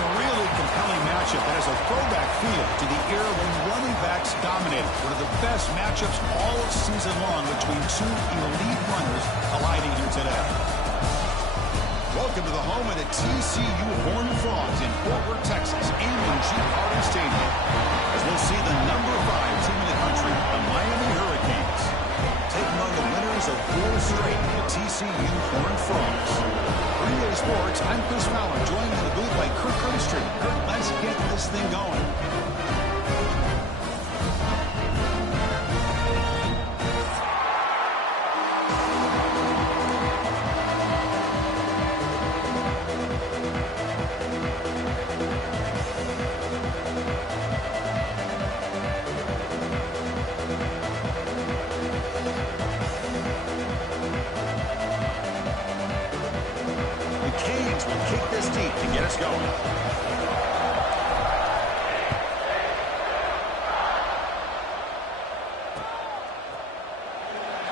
a really compelling matchup that has a throwback feel to the era when running backs dominated. One of the best matchups all season long between two elite runners colliding here today. Welcome to the home of the TCU Horned Frogs in Fort Worth, Texas, Amon G. Carter Stadium, as we'll see the number 5 team in the country, the Miami Hurricanes, taking on the winners of 4 straight, the TCU Horned Frogs. For EA Sports, I'm Chris Fowler, joined in the booth by Kirk Herbstreit. Kirk, let's get this thing going.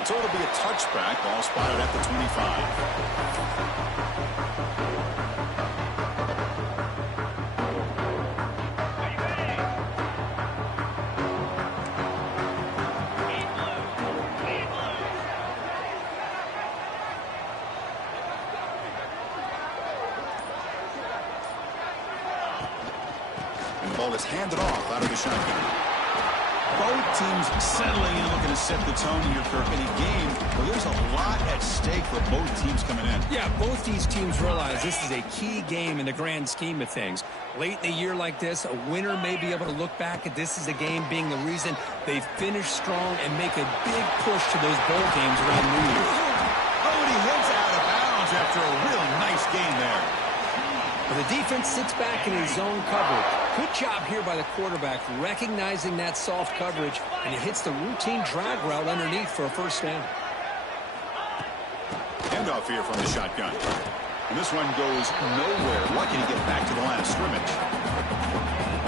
So it'll be a touchback, ball spotted at the 25. And the ball is handed off out of the shotgun. Both teams settling in, looking to set the tone here, Kirk, in a game where there's a lot at stake for both teams coming in. Yeah, both these teams realize this is a key game in the grand scheme of things. Late in a year like this, a winner may be able to look back at this as a game being the reason they finish strong and make a big push to those bowl games around New Year's. Oh, and he hits out of bounds after a real nice game there. Well, the defense sits back in his zone coverage. Good job here by the quarterback, recognizing that soft coverage, and he hits the routine drag route underneath for a first down. Handoff here from the shotgun. And this one goes nowhere. Lucky to get back to the line of scrimmage.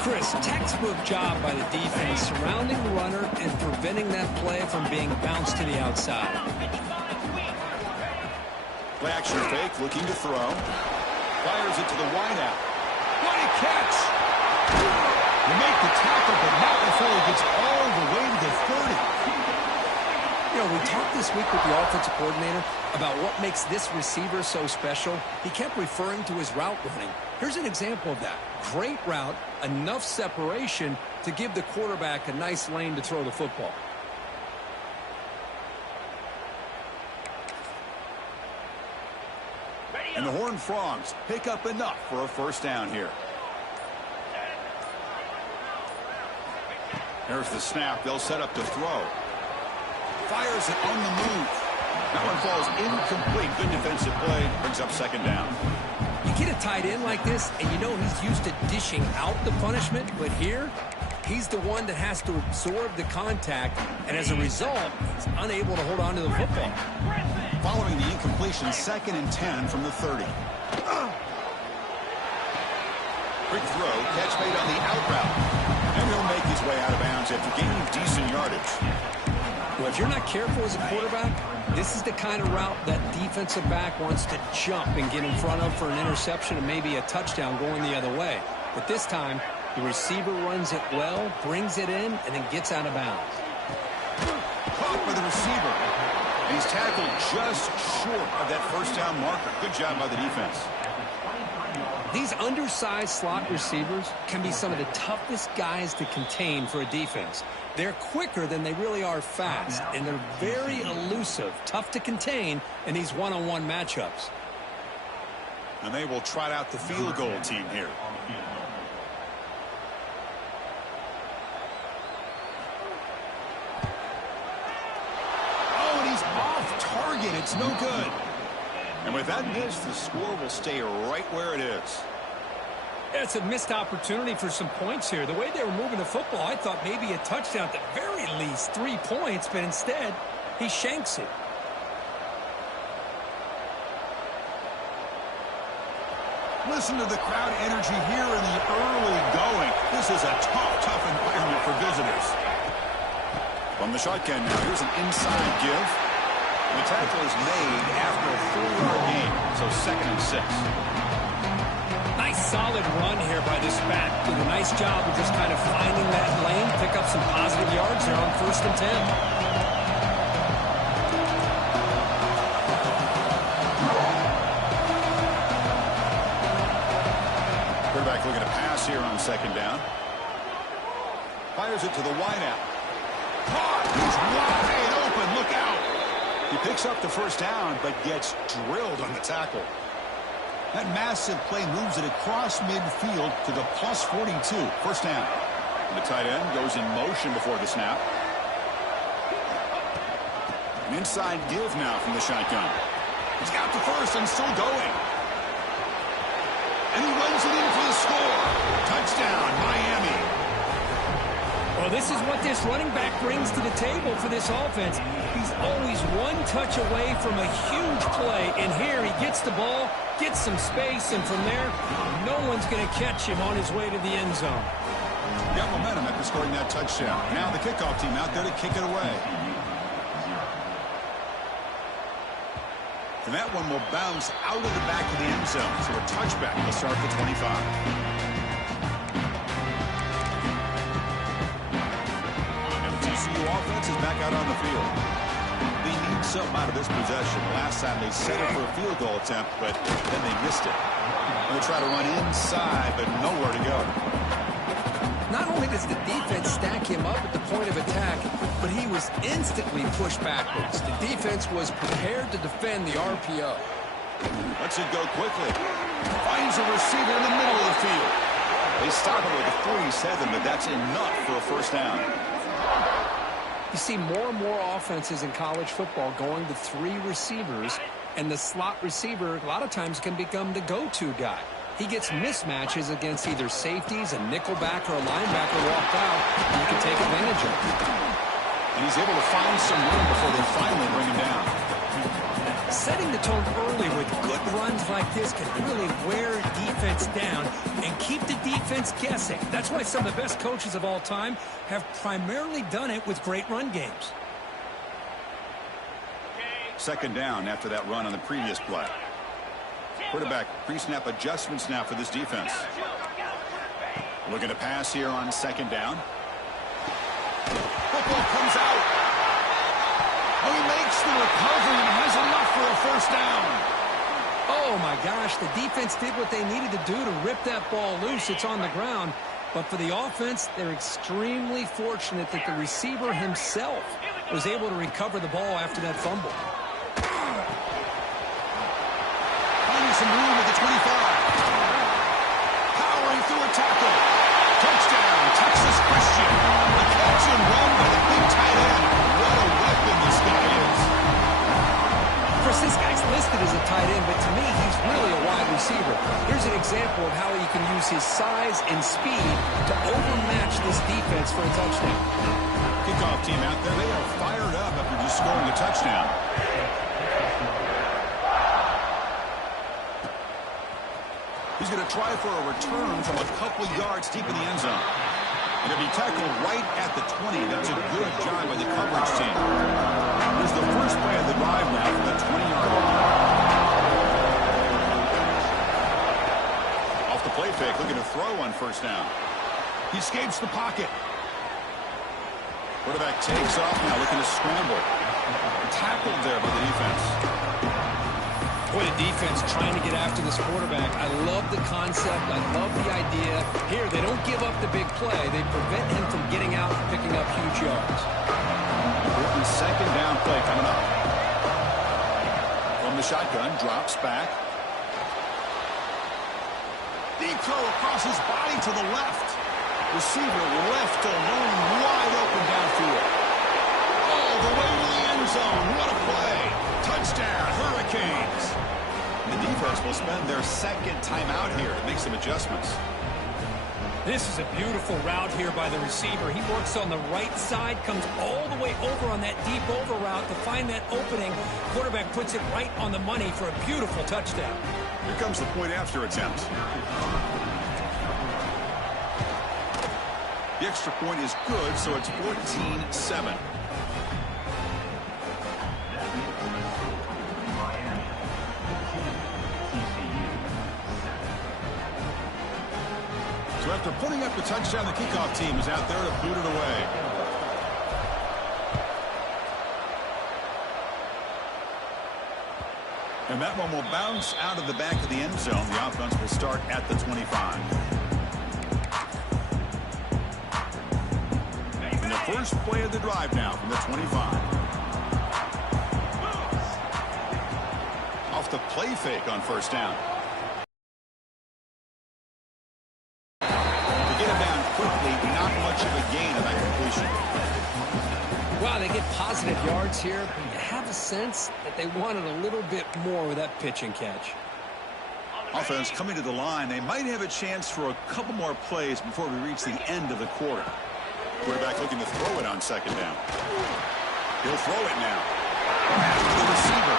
Chris, textbook job by the defense, surrounding the runner and preventing that play from being bounced to the outside. Play action fake, looking to throw. Fires it to the wideout. What a catch! You make the tackle, but not before he gets all the way to the 30. You know, we talked this week with the offensive coordinator about what makes this receiver so special. He kept referring to his route running. Here's an example of that. Great route, enough separation to give the quarterback a nice lane to throw the football. And the Horned Frogs pick up enough for a first down here. There's the snap. They'll set up to throw. Fires it on the move. That one falls incomplete. Good defensive play. Brings up second down. You get a tight end like this, and you know he's used to dishing out the punishment, but here, he's the one that has to absorb the contact, and as a result, he's unable to hold on to the football. Following the incompletion, 2nd and 10 from the 30. Quick throw, catch made on the out route. And he'll make his way out of bounds after gaining decent yardage. Well, if you're not careful as a quarterback, this is the kind of route that defensive back wants to jump and get in front of for an interception and maybe a touchdown going the other way. But this time, the receiver runs it well, brings it in, and then gets out of bounds. Caught by the receiver. And he's tackled just short of that first down marker. Good job by the defense. These undersized slot receivers can be some of the toughest guys to contain for a defense. They're quicker than they really are fast, and they're very elusive, tough to contain in these one-on-one matchups. And they will trot out the field goal team here. Oh, and he's off target. It's no good. And with that miss, the score will stay right where it is. It's a missed opportunity for some points here. The way they were moving the football, I thought maybe a touchdown at the very least, 3 points, but instead, he shanks it. Listen to the crowd energy here in the early going. This is a tough environment for visitors. From the shotgun now, here's an inside give. The tackle is made after a 4-yard gain, so 2nd and 6. Nice solid run here by this back. Did a nice job of just kind of finding that lane, pick up some positive yards there on 1st and 10. Quarterback looking to pass here on 2nd down. Fires it to the wideout. Caught! He's wide open. Look out! He picks up the 1st down, but gets drilled on the tackle. That massive play moves it across midfield to the plus 42. 1st down. The tight end goes in motion before the snap. An inside give now from the shotgun. He's got the 1st and still going. And he runs it in for the score. Touchdown, Miami. Well, this is what this running back brings to the table for this offense. He's always one touch away from a huge play. And here he gets the ball, gets some space, and from there, no one's going to catch him on his way to the end zone. Got momentum after scoring that touchdown. Now the kickoff team out there to kick it away. And that one will bounce out of the back of the end zone. So a touchback will start the 25. Offense is back out on the field. They need something out of this possession. Last time they set it for a field goal attempt, but then they missed it. They'll try to run inside, but nowhere to go. Not only does the defense stack him up at the point of attack, but he was instantly pushed backwards. The defense was prepared to defend the RPO. Lets it go quickly. Finds a receiver in the middle of the field. They stop him with a 47, but that's enough for a 1st down. You see more and more offenses in college football going to 3 receivers, and the slot receiver a lot of times can become the go-to guy. He gets mismatches against either safeties, a nickelback, or a linebacker walked out, and you can take advantage of it. And he's able to find some room before they finally bring him down. Setting the tone early with good runs like this can really wear defense down and keep the defense guessing. That's why some of the best coaches of all time have primarily done it with great run games. 2nd down after that run on the previous play. Quarterback pre-snap adjustments now for this defense. Looking to pass here on 2nd down. Football comes out. Oh, he makes the recovery and has enough for a 1st down. Oh, my gosh. The defense did what they needed to do to rip that ball loose. It's on the ground. But for the offense, they're extremely fortunate that the receiver himself was able to recover the ball after that fumble. Finding some room at the 25. Powering through a tackle. Touchdown, Texas Christian. The catch and run by the big tight end. What a weapon this guy is. Of course, this guy's listed as a tight end, but to me, he's really a wide receiver. Here's an example of how he can use his size and speed to overmatch this defense for a touchdown. Kickoff team out there, they are fired up after just scoring a touchdown. He's going to try for a return from a couple yards deep in the end zone. And he'll be tackled right at the 20. That's a good job by the coverage team. Here's the first play of the drive now from the 20-yard line. Off the play fake, looking to throw on 1st down. He escapes the pocket. Quarterback takes off now, looking to scramble. Tackled there by the defense. Boy, the defense trying to get after this quarterback. I love the concept. I love the idea. Here, they don't give up the big play. They prevent him from getting out and picking up huge yards. Important 2nd down play coming up. From the shotgun, drops back. Deep throw across his body to the left. Receiver left alone, wide open downfield. All the way to the end zone. What a play. Touchdown, Hurricanes. The defense will spend their 2nd timeout here to make some adjustments. This is a beautiful route here by the receiver. He works on the right side, comes all the way over on that deep over route to find that opening. Quarterback puts it right on the money for a beautiful touchdown. Here comes the point after attempt. The extra point is good, so it's 14-7. So after putting up the touchdown, the kickoff team is out there to boot it away. And that one will bounce out of the back of the end zone. The offense will start at the 25. And the first play of the drive now from the 25. Off the play fake on first down. To get him down quickly, not much of a gain on that completion. Well, they get positive yards here, but you have a sense that they wanted a little bit more with that pitch and catch. Offense coming to the line. They might have a chance for a couple more plays before we reach the end of the quarter. Quarterback looking to throw it on second down. He'll throw it now. Pass to the receiver.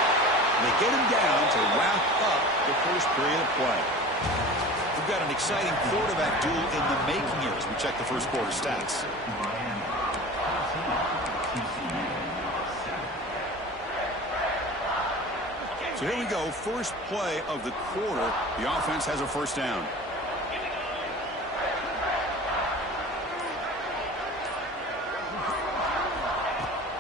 They get him down to wrap up the first period of play. We've got an exciting quarterback duel in the making here as we check the first quarter stats. So here we go, first play of the quarter. The offense has a first down.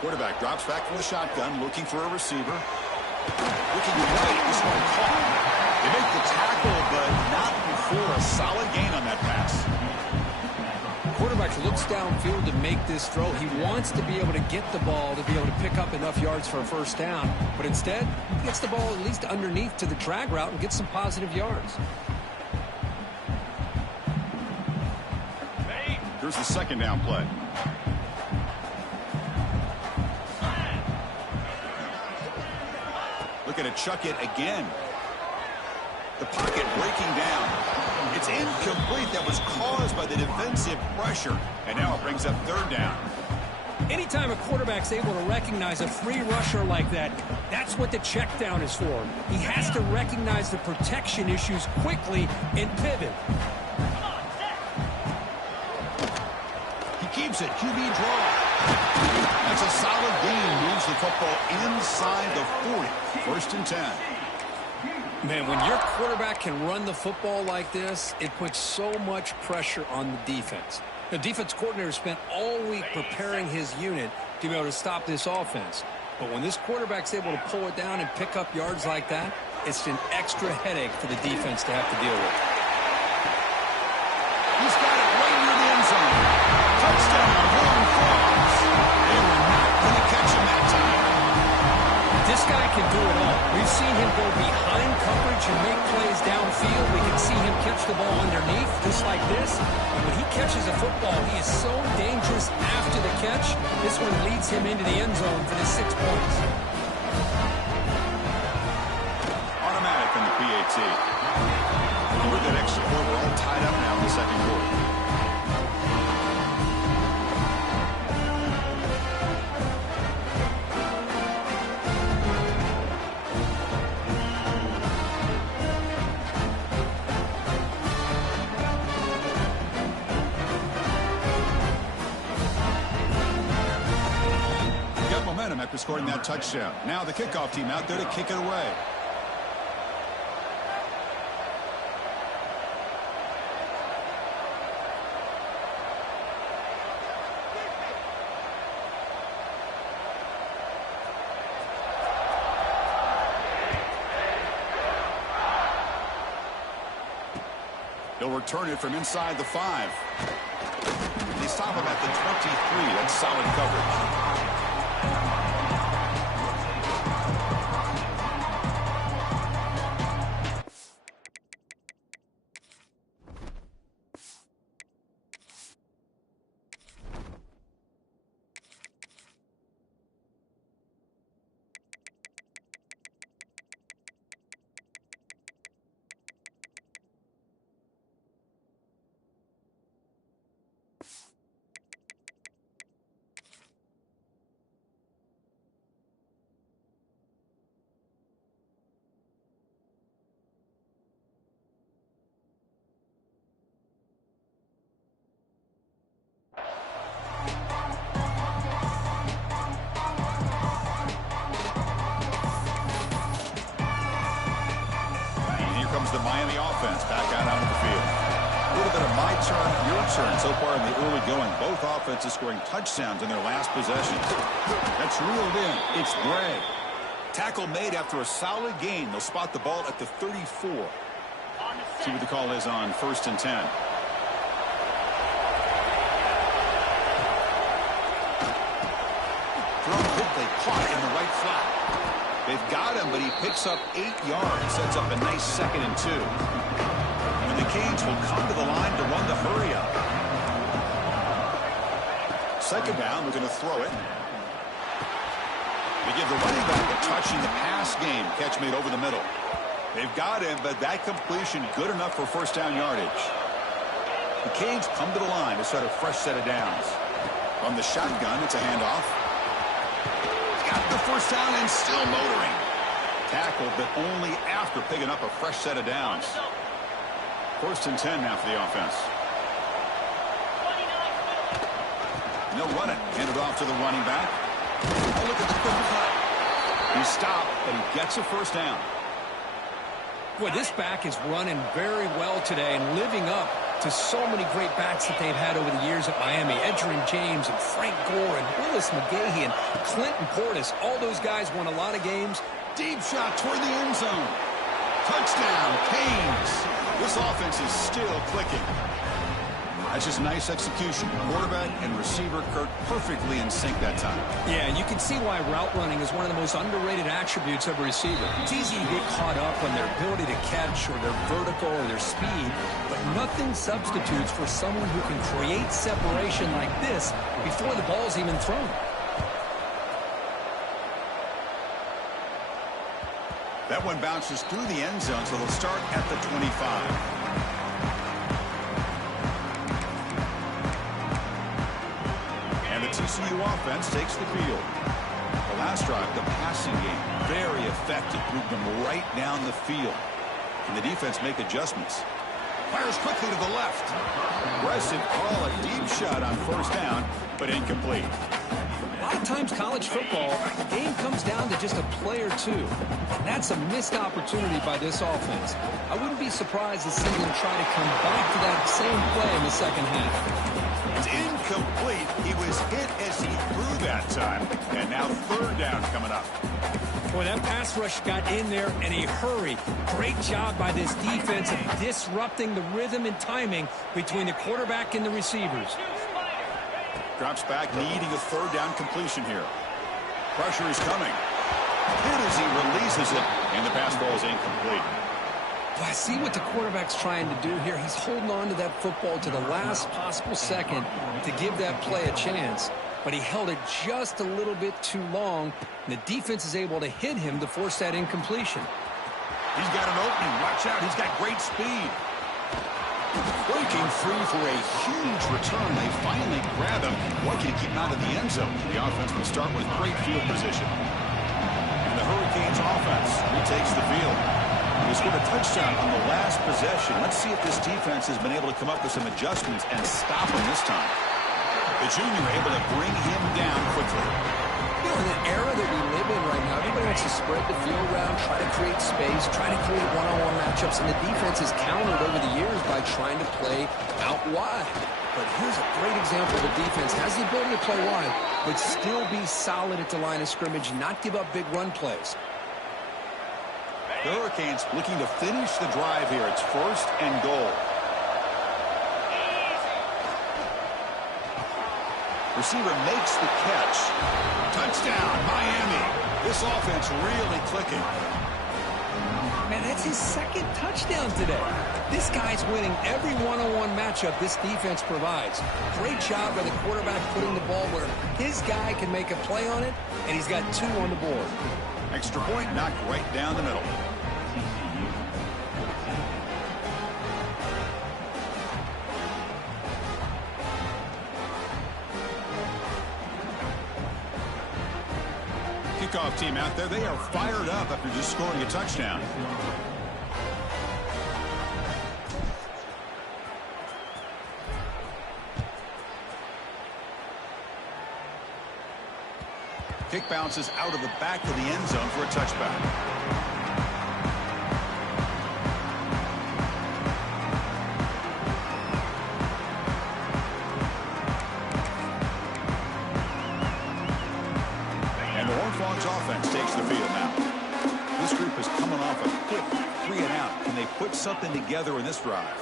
Quarterback drops back from the shotgun, looking for a receiver. Looking right, this one caught. They make the tackle, but not before a solid gain on that pass. Quarterback looks downfield to make this throw. He wants to be able to get the ball to be able to pick up enough yards for a first down. But instead, he gets the ball at least underneath to the drag route and gets some positive yards. Here's the second down play. Looking to chuck it again. The pocket breaking down. It's incomplete. That was caused by the defensive pressure. And now it brings up third down. Anytime a quarterback's able to recognize a free rusher like that, that's what the check down is for. He has to recognize the protection issues quickly and pivot. He keeps it. QB draw. That's a solid gain. Moves the football inside the 40. First and 10. Man, when your quarterback can run the football like this, it puts so much pressure on the defense. The defense coordinator spent all week preparing his unit to be able to stop this offense. But when this quarterback's able to pull it down and pick up yards like that, it's an extra headache for the defense to have to deal with. He's got it right near the end zone. Touchdown, Horned Frogs. They were not going to catch him that time. This guy can do it all. We've seen him go behind coverage and make plays downfield. We can see him catch the ball underneath, just like this. And when he catches a football, he is so dangerous after the catch. This one leads him into the end zone for the 6 points. Automatic in the PAT. And with that extra point, we're all tied up now in the second quarter. After scoring that touchdown. Now the kickoff team out there to kick it away. They'll return it from inside the 5. They stop him at the 23. That's solid coverage. The Miami offense back out onto the field. A little bit of my turn, your turn so far in the early going. Both offenses scoring touchdowns in their last possessions. That's reeled in. It's Gray. Tackle made after a solid gain. They'll spot the ball at the 34. See what the call is on 1st and 10. Thrown quickly, caught in the right flat. They've got him, but he picks up 8 yards. Sets up a nice 2nd and 2. And the Canes will come to the line to run the hurry up. 2nd down, we're going to throw it. They give the running back a touch in the pass game. Catch made over the middle. They've got him, but that completion good enough for 1st down yardage. The Canes come to the line to start a fresh set of downs. From the shotgun, it's a handoff. Got the 1st down and still motoring. Tackled, but only after picking up a fresh set of downs. 1st and 10 now for the offense. And they'll run it. Hand it off to the running back. Oh, look at the quick cut. He stopped, but he gets a 1st down. Boy, this back is running very well today and living up to so many great backs that they've had over the years at Miami. Edgerrin James and Frank Gore and Willis McGahee and Clinton Portis. All those guys won a lot of games. Deep shot toward the end zone. Touchdown, Canes. This offense is still clicking. That's just nice execution. Quarterback and receiver Kirk perfectly in sync that time. Yeah, you can see why route running is one of the most underrated attributes of a receiver. It's easy to get caught up on their ability to catch or their vertical or their speed, but nothing substitutes for someone who can create separation like this before the ball's even thrown. That one bounces through the end zone, so they'll start at the 25. TCU offense takes the field. The last drive, the passing game, very effective. Moved them right down the field. And the defense make adjustments. Fires quickly to the left. Aggressive call, a deep shot on 1st down, but incomplete. A lot of times college football, the game comes down to just a play or two. And that's a missed opportunity by this offense. I wouldn't be surprised to see them try to come back to that same play in the 2nd half. It's incomplete. He was hit as he threw that time. And now 3rd down coming up. Boy, that pass rush got in there in a hurry. Great job by this defense of disrupting the rhythm and timing between the quarterback and the receivers. Drops back, needing a 3rd down completion here. Pressure is coming. Hit as he releases it, and the pass ball is incomplete. Well, I see what the quarterback's trying to do here. He's holding on to that football to the last possible second to give that play a chance. But he held it just a little bit too long. And the defense is able to hit him to force that incompletion. He's got an opening. Watch out. He's got great speed. Breaking free for a huge return. They finally grab him. Lucky to keep him out of the end zone. The offense will start with great field position. And the Hurricanes offense retakes the field. He scored a touchdown on the last possession. Let's see if this defense has been able to come up with some adjustments and stop him this time. The junior able to bring him down quickly. You know, in the era that we live in right now, everybody wants to spread the field around, try to create space, try to create one-on-one matchups, and the defense has countered over the years by trying to play out wide. But here's a great example of a defense has the ability to play wide, but still be solid at the line of scrimmage and not give up big run plays. The Hurricanes looking to finish the drive here. It's 1st and goal. Receiver makes the catch. Touchdown, Miami. This offense really clicking. Man, that's his 2nd touchdown today. This guy's winning every one-on-one matchup this defense provides. Great job by the quarterback putting the ball where his guy can make a play on it, and he's got 2 on the board. Extra point knocked right down the middle. Kickoff team out there. They are fired up after just scoring a touchdown. Kick bounces out of the back of the end zone for a touchback. they put something together in this drive.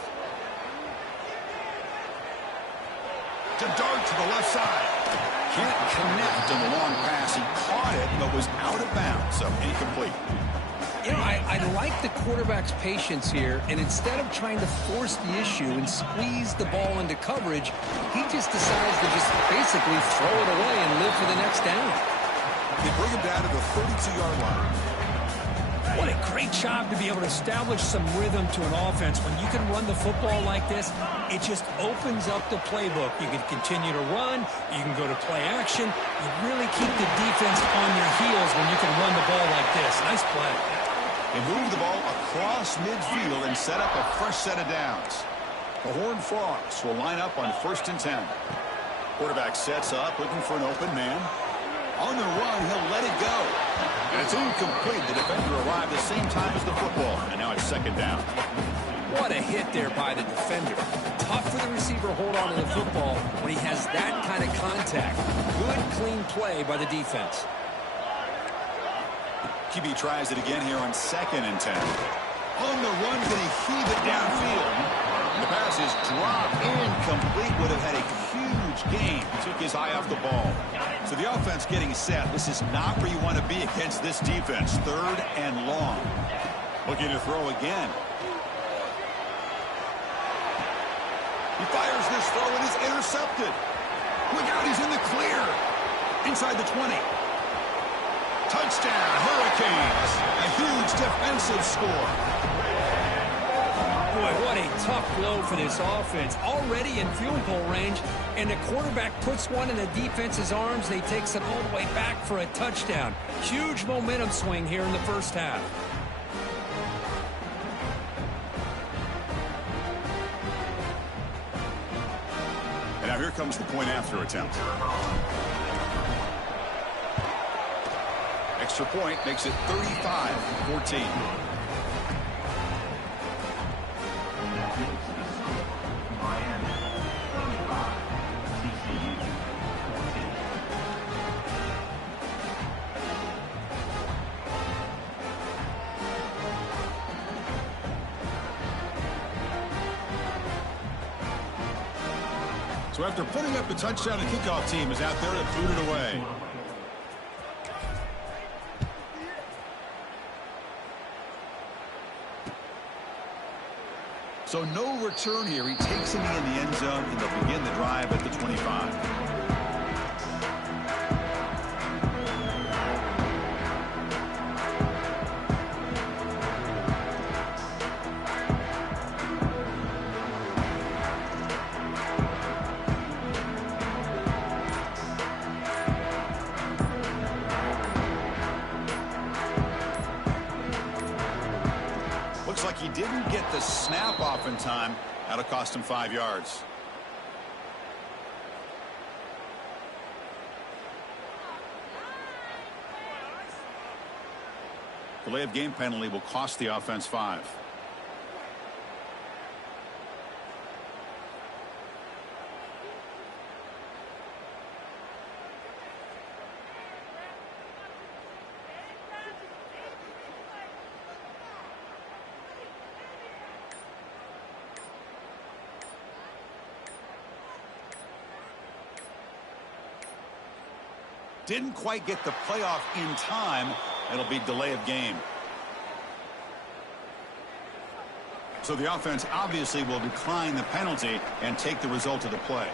To dart to the left side. Can't connect on the long pass. He caught it, but was out of bounds, so incomplete. You know, I like the quarterback's patience here, and instead of trying to force the issue and squeeze the ball into coverage, he just decides to just basically throw it away and live for the next down. They bring him down to the 32-yard line. What a great job to be able to establish some rhythm to an offense. When you can run the football like this, it just opens up the playbook. You can continue to run. You can go to play action. You really keep the defense on your heels when you can run the ball like this. Nice play. They move the ball across midfield and set up a fresh set of downs. The Horned Frogs will line up on 1st and 10. Quarterback sets up, looking for an open man. On the run, he'll let it go. And it's incomplete. The defender arrived the same time as the football. And now it's 2nd down. What a hit there by the defender. Tough for the receiver to hold on to the football when he has that kind of contact. Good, clean play by the defense. QB tries it again here on 2nd and 10. On the run, can he heave it downfield? The pass is dropped. Incomplete. Would have had a huge gain. Took his eye off the ball. So the offense getting set. This is not where you want to be against this defense. 3rd and long. Looking to throw again. He fires this throw and is intercepted. Look out, he's in the clear. Inside the 20. Touchdown, Hurricanes. A huge defensive score. Boy, what a tough blow for this offense. Already in field goal range, and the quarterback puts one in the defense's arms. They takes it all the way back for a touchdown. Huge momentum swing here in the first half. And now here comes the point after attempt. Extra point makes it 35-14. So after putting up the touchdown, the kickoff team is out there to boot it away. So no return here. He takes him in the end zone, and they'll begin the drive at the 25. Looks like he didn't get the snap off in time. That'll cost him 5 yards. Delay of game penalty will cost the offense 5. Didn't quite get the playoff in time. It'll be delay of game. So the offense obviously will decline the penalty and take the result of the play.